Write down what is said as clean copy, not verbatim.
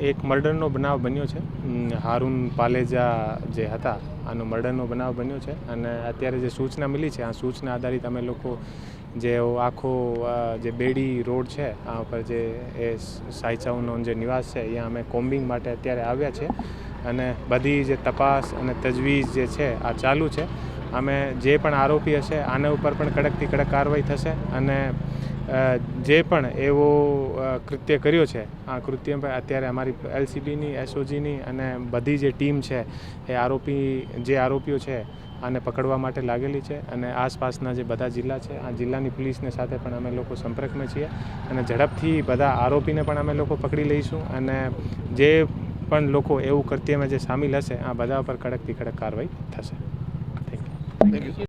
એક મર્ડરનો બનાવ બન્યો છે. હારૂન પાલેજા જે હતા આનો મર્ડરનો બનાવ બન્યો છે અને અત્યારે જે સૂચના મળી છે આ સૂચના આધારિત અમે લોકો જે આખો જે બેડી રોડ છે આ ઉપર જે એ સાયચાઉનો જે નિવાસ છે અહીંયા અમે કોમ્બિંગ માટે અત્યારે આવ્યા છે અને બધી જે તપાસ અને તજવીજ જે છે આ ચાલુ છે. અમે જે પણ આરોપી હશે આના ઉપર પણ કડકથી કડક કાર્યવાહી થશે અને જે પણ એવો કૃત્ય કર્યો છે આ કૃત્ય પર અત્યારે અમારી એલસીબીની એસઓજીની અને બધી જે ટીમ છે એ આરોપીઓ છે આને પકડવા માટે લાગેલી છે અને આસપાસના જે બધા જિલ્લા છે આ જિલ્લાની પોલીસને સાથે પણ અમે લોકો સંપર્કમાં છીએ અને ઝડપથી બધા આરોપીને પણ અમે લોકો પકડી લઈશું અને જે પણ લોકો એવું કૃત્યમાં જે સામેલ હશે આ બધા પર કડકથી કડક કાર્યવાહી થશે. Thank you.